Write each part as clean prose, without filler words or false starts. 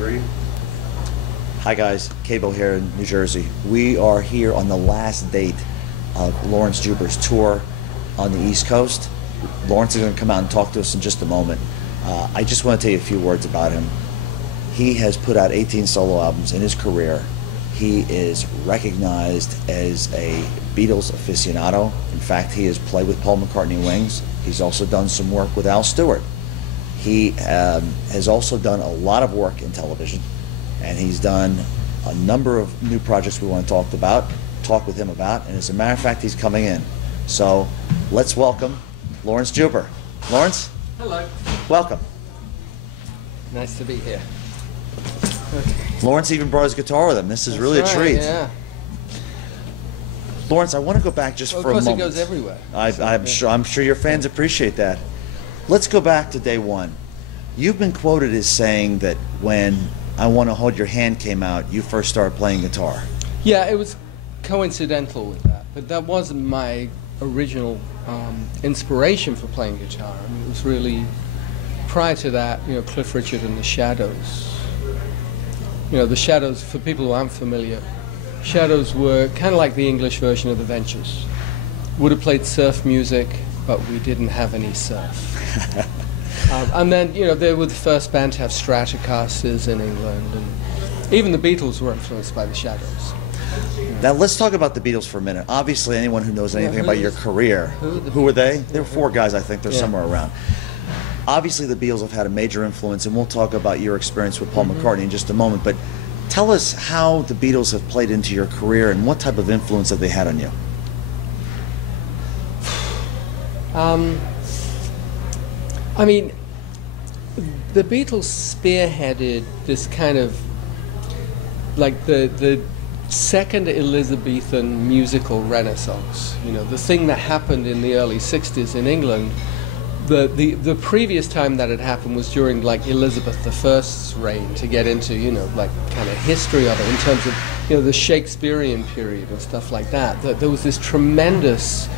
3. Hi guys, KBo here in New Jersey. We are here on the last date of Laurence Juber's tour on the East Coast. Laurence is going to come out and talk to us in just a moment. I just want to tell you a few words about him. He has put out 18 solo albums in his career. He is recognized as a Beatles aficionado. In fact, he has played with Paul McCartney and Wings. He's also done some work with Al Stewart. He has also done a lot of work in television, and he's done a number of new projects we want to talk with him about, and as a matter of fact, he's coming in. So let's welcome Laurence Juber. Laurence? Hello. Welcome. Nice to be here. Laurence even brought his guitar with him. This is really a treat. Yeah. Laurence, I want to go back just for a moment. Of course, it goes everywhere. I'm sure your fans appreciate that. Let's go back to day one. You've been quoted as saying that when I Want to Hold Your Hand came out, you first started playing guitar. Yeah, it was coincidental with that, but that wasn't my original inspiration for playing guitar. I mean, it was really prior to that, you know, Cliff Richard and the Shadows. You know, the Shadows, for people who aren't familiar, Shadows were kind of like the English version of the Ventures. Would have played surf music, but we didn't have any surf. And then, you know, they were the first band to have Stratocasters in England, and even the Beatles were influenced by the Shadows. Now let's talk about the Beatles for a minute. Obviously, anyone who knows anything about your career, who were they? There were 4 guys, I think. They're somewhere around. Obviously, the Beatles have had a major influence, and we'll talk about your experience with Paul McCartney in just a moment. But tell us how the Beatles have played into your career, and what type of influence have they had on you? I mean, the Beatles spearheaded this kind of, like, the second Elizabethan musical renaissance. You know, the thing that happened in the early 60s in England, the previous time that had happened was during, like, Elizabeth I's reign, to get into, you know, like, kind of history of it in terms of, you know, the Shakespearean period and stuff like that. That there was this tremendous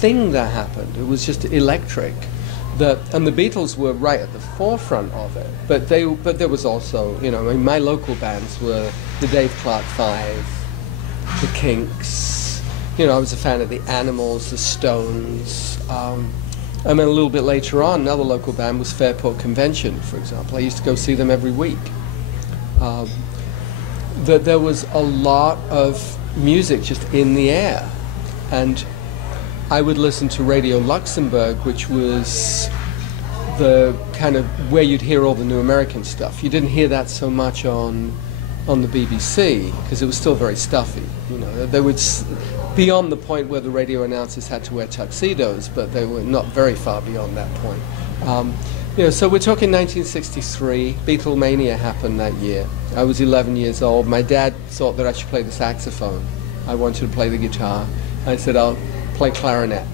thing that happened. It was just electric. And the Beatles were right at the forefront of it. But there was also, you know, I mean, my local bands were the Dave Clark Five, the Kinks. You know, I was a fan of the Animals, the Stones. And then a little bit later on, another local band was Fairport Convention, for example. I used to go see them every week. There was a lot of music just in the air. And I would listen to Radio Luxembourg, which was the kind of where you'd hear all the new American stuff. You didn't hear that so much on the BBC, because it was still very stuffy. You know, they would beyond the point where the radio announcers had to wear tuxedos, but they were not very far beyond that point. You know, so we're talking 1963. Beatlemania happened that year. I was 11 years old. My dad thought that I should play the saxophone. I wanted to play the guitar. I said, I'll play clarinet.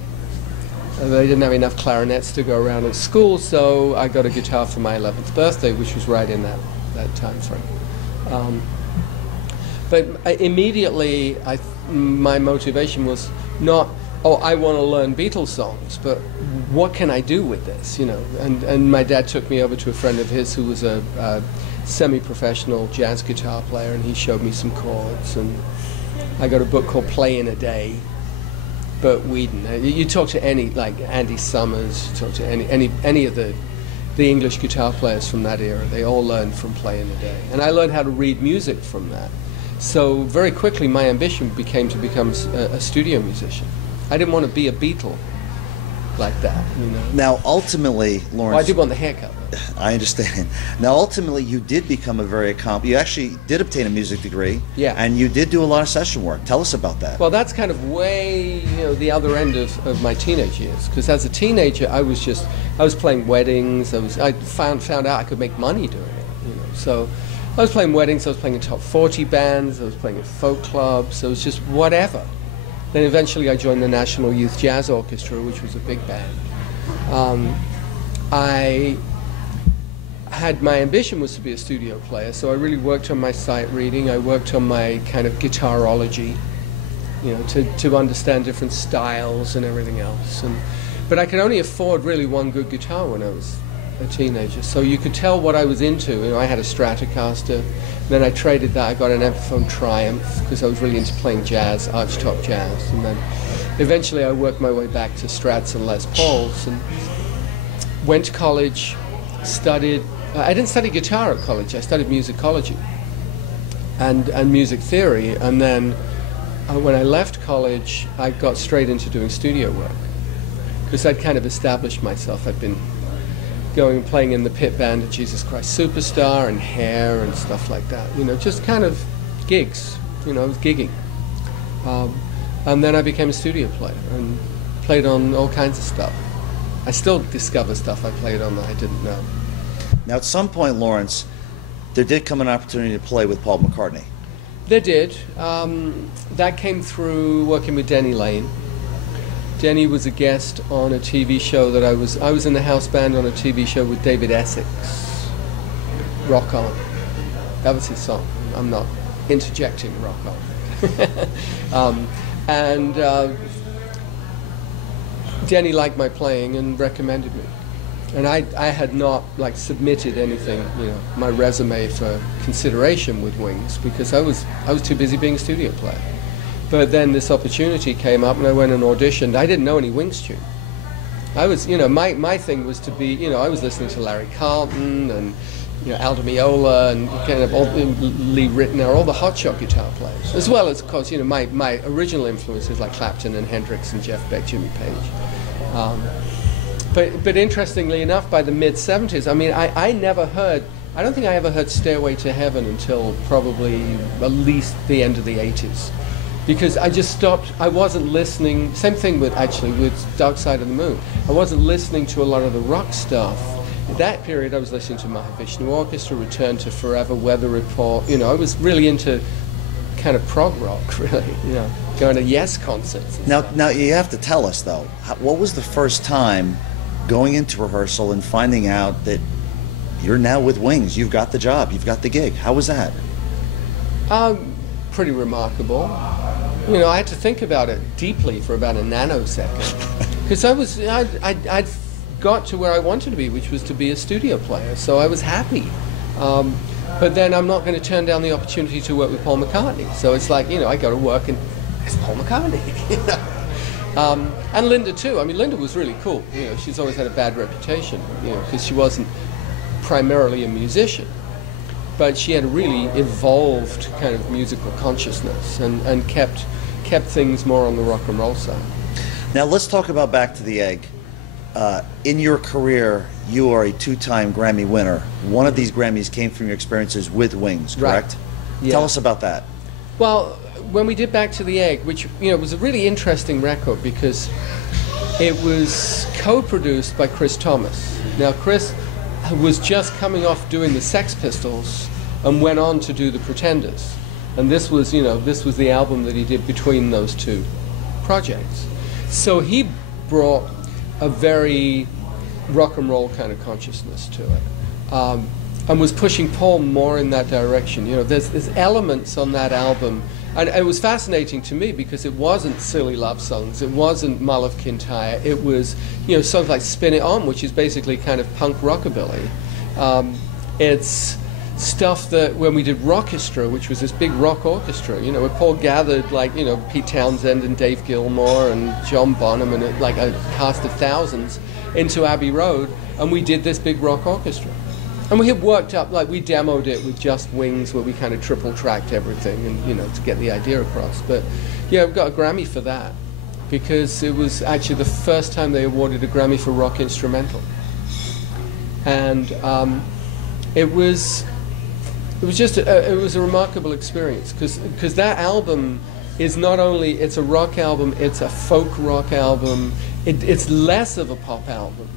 And they didn't have enough clarinets to go around at school, so I got a guitar for my 11th birthday, which was right in that time frame. But immediately, my motivation was not, oh, I want to learn Beatles songs, but what can I do with this, you know? And my dad took me over to a friend of his who was a semi-professional jazz guitar player, and he showed me some chords, and I got a book called Play in a Day. Burt Whedon. You talk to any, like Andy Summers, you talk to any of the English guitar players from that era, they all learned from Play in a Day. And I learned how to read music from that. So very quickly my ambition became to become a studio musician. I didn't want to be a Beatle like that, you know. Now ultimately, Laurence... Well, I did want the haircut. I understand. Now, ultimately, you did become a very accomplished... You actually did obtain a music degree. Yeah. And you did do a lot of session work. Tell us about that. Well, that's kind of way, you know, the other end of my teenage years. Because as a teenager, I was playing weddings. I found out I could make money doing it, you know. So I was playing weddings. I was playing in top 40 bands. I was playing in folk clubs. It was just whatever. Then eventually I joined the National Youth Jazz Orchestra, which was a big band. My ambition was to be a studio player, so I really worked on my sight reading. I worked on my kind of guitarology, you know, to understand different styles and everything else. But I could only afford really one good guitar when I was a teenager. So you could tell what I was into. You know, I had a Stratocaster, then I traded that. I got an Epiphone Triumph because I was really into playing jazz, archtop jazz, and then eventually I worked my way back to Strats and Les Pauls, and went to college, studied. I didn't study guitar at college. I studied musicology and music theory, and then when I left college, I got straight into doing studio work because I'd kind of established myself. I'd been going and playing in the pit band of Jesus Christ Superstar and Hair and stuff like that. You know, just kind of gigs. You know, I was gigging. And then I became a studio player and played on all kinds of stuff. I still discover stuff I played on that I didn't know. Now, at some point, Laurence, there did come an opportunity to play with Paul McCartney. There did. That came through working with Denny Lane. Denny was a guest on a TV show that I was in the house band on a TV show with David Essex. Rock On. That was his song. I'm not interjecting Rock On. Denny liked my playing and recommended me. And I had not submitted anything, you know, my resume for consideration with Wings because I was too busy being a studio player. But then this opportunity came up and I went and auditioned. I didn't know any Wings tune. I was, you know, my thing was to be, you know, I was listening to Larry Carlton and, you know, Aldo Meola and kind of all, Lee Ritenour, all the hotshot guitar players, as well as, of course, you know, my original influences like Clapton and Hendrix and Jeff Beck, Jimmy Page. But interestingly enough, by the mid-'70s, I mean, I never heard, I don't think I ever heard Stairway to Heaven until probably at least the end of the '80s. Because I just stopped, I wasn't listening, same thing with Dark Side of the Moon. I wasn't listening to a lot of the rock stuff. In that period I was listening to Mahavishnu Orchestra, Return to Forever, Weather Report, you know, I was really into kind of prog rock, really, you know, going to Yes concerts. Now you have to tell us though, what was the first time going into rehearsal and finding out that you're now with Wings, you've got the job, you've got the gig? How was that? Pretty remarkable. You know, I had to think about it deeply for about a nanosecond because I'd got to where I wanted to be, which was to be a studio player, so I was happy. But then I'm not going to turn down the opportunity to work with Paul McCartney. So it's like, you know, I go to work and it's Paul McCartney. You know? And Linda too. I mean, Linda was really cool. You know, she's always had a bad reputation, you know, because she wasn't primarily a musician. But she had a really evolved kind of musical consciousness and kept things more on the rock and roll side. Now let's talk about Back to the Egg. In your career, you are a 2-time Grammy winner. One of these Grammys came from your experiences with Wings, correct? Right. Yeah. Tell us about that. Well, when we did Back to the Egg, which, you know, was a really interesting record because it was co-produced by Chris Thomas. Now, Chris was just coming off doing the Sex Pistols and went on to do the Pretenders. And this was, you know, this was the album that he did between those two projects. So he brought a very rock and roll kind of consciousness to it, and was pushing Paul more in that direction. You know, there's elements on that album, and it was fascinating to me because it wasn't silly love songs, it wasn't Mull of Kintyre, it was, you know, songs like Spin It On, which is basically kind of punk rockabilly. It's stuff that when we did Rockestra, which was this big rock orchestra, you know, where Paul gathered, like, you know, Pete Townsend and Dave Gilmour and John Bonham and like a cast of thousands into Abbey Road, and we did this big rock orchestra. And we had worked up, like, we demoed it with just Wings, where we kind of triple tracked everything and, you know, to get the idea across. But yeah, we got a Grammy for that because it was actually the first time they awarded a Grammy for rock instrumental. And it was just it was a remarkable experience because that album is not only, it's a rock album, it's a folk rock album. It's less of a pop album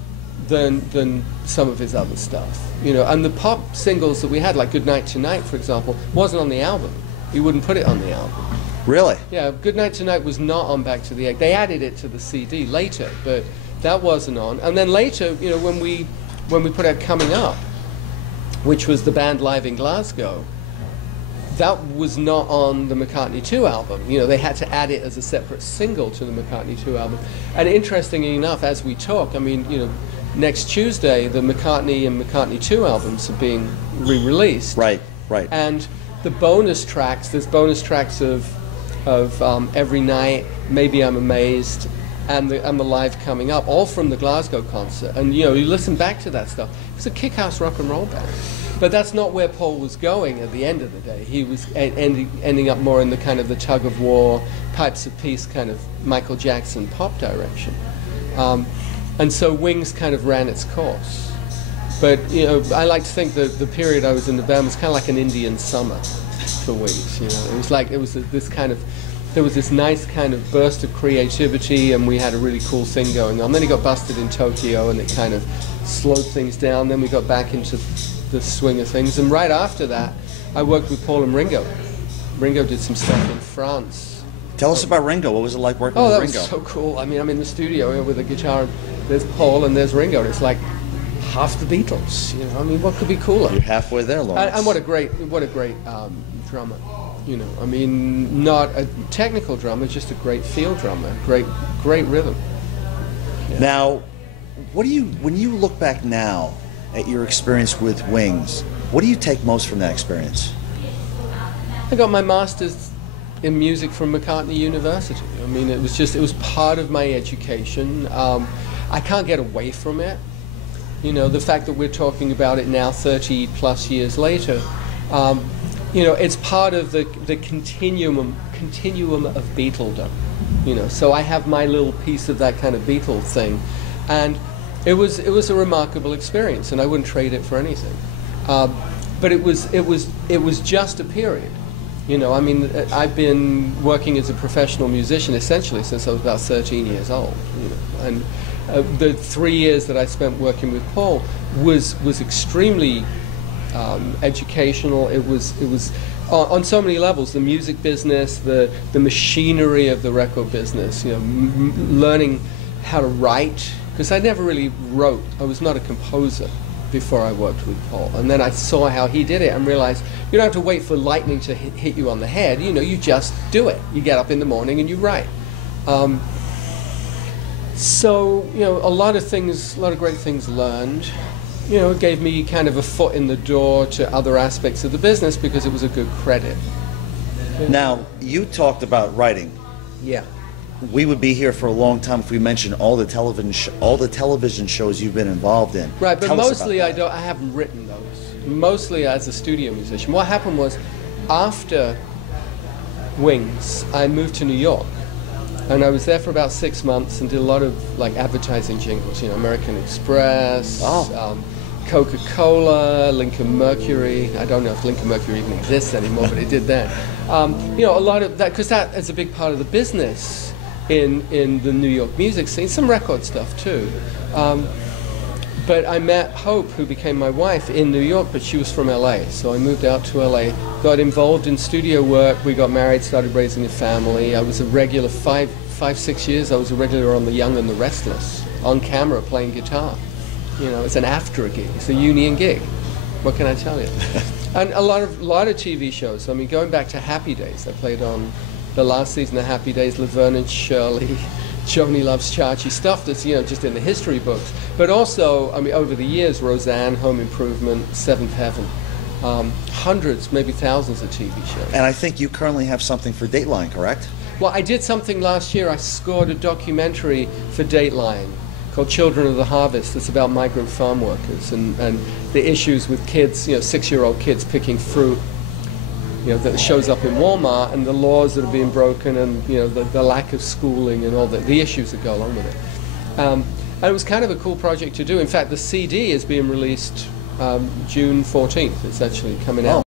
than some of his other stuff, you know. And the pop singles that we had, like Goodnight Tonight, for example, wasn't on the album. He wouldn't put it on the album. Really? Yeah, Goodnight Tonight was not on Back to the Egg. They added it to the CD later, but that wasn't on. And then later, you know, when we put out Coming Up, which was the band live in Glasgow, that was not on the McCartney 2 album. You know, they had to add it as a separate single to the McCartney 2 album. And interestingly enough, as we talk, I mean, you know, next Tuesday, the McCartney and McCartney 2 albums are being re-released. Right, right. And the bonus tracks, there's bonus tracks of Every Night, Maybe I'm Amazed, and the live coming up, all from the Glasgow concert. And you listen back to that stuff. It's a kick-ass rock and roll band. But that's not where Paul was going at the end of the day. He was ending up more in the kind of the tug of war, pipes of peace kind of Michael Jackson pop direction. And so Wings kind of ran its course. But I like to think that the period I was in the band was kind of like an Indian summer for Wings. It was like there was this nice kind of burst of creativity, and we had a really cool thing going on. Then it got busted in Tokyo, and it kind of slowed things down. Then we got back into the swing of things, and right after that, I worked with Paul and Ringo. Ringo did some stuff in France. Tell us about Ringo. What was it like working with Ringo? Oh, that was so cool. I mean, I'm in the studio with a guitar. There's Paul and there's Ringo, and it's like half the Beatles. I mean, what could be cooler? You're halfway there, Laurence. And what a great drummer. I mean, not a technical drummer, just a great feel drummer. Great rhythm. Yeah. Now, when you look back now at your experience with Wings, what do you take most from that experience? I got my master's in music from McCartney University. I mean, it was part of my education. I can't get away from it. The fact that we're talking about it now 30 plus years later, it's part of the continuum of Beatledom. So I have my little piece of that kind of Beatle thing, and it was a remarkable experience, and I wouldn't trade it for anything. But it was just a period. I mean, I've been working as a professional musician essentially since I was about 13 years old. And the 3 years that I spent working with Paul was extremely educational. It was on so many levels: the music business, the machinery of the record business. Learning how to write, because I never really wrote. I was not a composer before I worked with Paul, and then I saw how he did it and realized you don't have to wait for lightning to hit you on the head. You just do it. You get up in the morning and you write. So a lot of great things learned. It gave me kind of a foot in the door to other aspects of the business because it was a good credit. Now, you talked about writing. Yeah. We would be here for a long time if we mentioned all the television shows you've been involved in. Right, but mostly I haven't written those. Mostly as a studio musician. What happened was, after Wings, I moved to New York, and I was there for about 6 months and did a lot of advertising jingles. American Express, Coca-Cola, Lincoln Mercury. I don't know if Lincoln Mercury even exists anymore, but it did then. A lot of that, because that is a big part of the business in the New York music scene, some record stuff too. But I met Hope, who became my wife, in New York, but she was from LA. So I moved out to LA, got involved in studio work. We got married, started raising a family. I was a regular 5-6 years. I was a regular on The Young and the Restless, on camera playing guitar. It's an after a gig. It's a union gig. What can I tell you? And a lot of TV shows. I mean, going back to Happy Days, I played on the last season of Happy Days, Laverne and Shirley, Joni Loves Chachi, stuff that's just in the history books. But also, I mean, over the years, Roseanne, Home Improvement, Seventh Heaven, hundreds, maybe thousands of TV shows. And I think you currently have something for Dateline, correct? Well, I did something last year. I scored a documentary for Dateline called Children of the Harvest. It's about migrant farm workers and the issues with kids, 6-year-old kids picking fruit, that shows up in Walmart, and the laws that are being broken, and the lack of schooling and all the issues that go along with it. And it was kind of a cool project to do. In fact, the CD is being released June 14th. It's actually coming out.